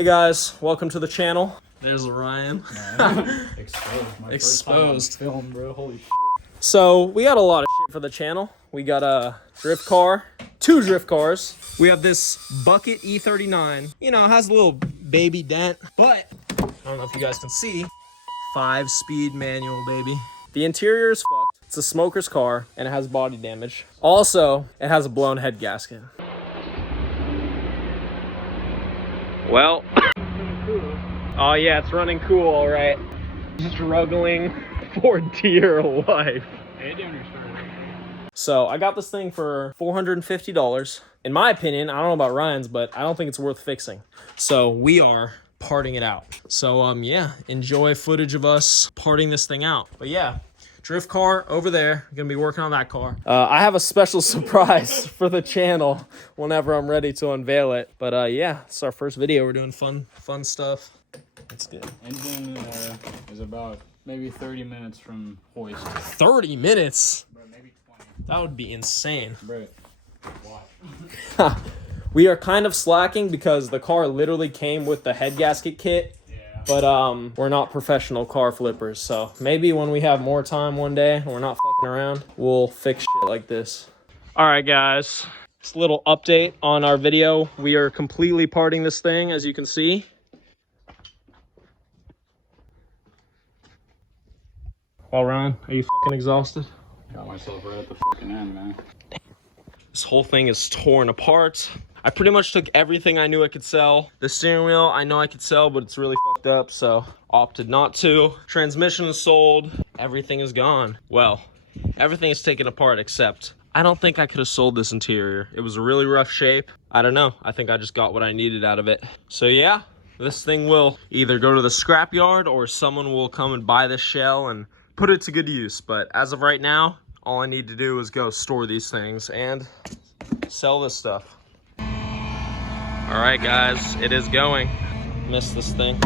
Hey guys, welcome to the channel. There's Ryan. Exposed. My Exposed. First time on film, bro. Holy shit. So we got a lot of shit for the channel. We got a drift car, 2 drift cars. We have this Bucket E39. You know, it has a little baby dent, but I don't know if you guys can see. 5-speed manual, baby. The interior is fucked. It's a smoker's car and it has body damage. Also, it has a blown head gasket. Well, oh yeah, it's running cool, all right. Struggling for dear life. So I got this thing for $450. In my opinion, I don't know about Ryan's, but I don't think it's worth fixing. So we are parting it out. So yeah, enjoy footage of us parting this thing out. But yeah, drift car over there. Gonna be working on that car. I have a special surprise for the channel whenever I'm ready to unveil it. But yeah, it's our first video. We're doing fun stuff. It's good. Engine is about maybe 30 minutes from hoist. 30 minutes? Bro, maybe 20. That would be insane. Bro, watch. We are kind of slacking because the car literally came with the head gasket kit. But we're not professional car flippers, so maybe when we have more time one day and we're not fucking around, we'll fix shit like this. All right, guys, just a little update on our video. We are completely parting this thing, as you can see. Well, Ryan, are you fucking exhausted? Got myself right at the fucking end, man. This whole thing is torn apart. I pretty much took everything I knew I could sell. The steering wheel, I know I could sell, but it's really fucked up, so opted not to. Transmission is sold. Everything is gone. Well, everything is taken apart except I don't think I could have sold this interior. It was a really rough shape. I don't know. I think I just got what I needed out of it. So yeah, this thing will either go to the scrapyard or someone will come and buy this shell and put it to good use. But as of right now, all I need to do is go store these things and sell this stuff. All right, guys, it is going. Missed this thing.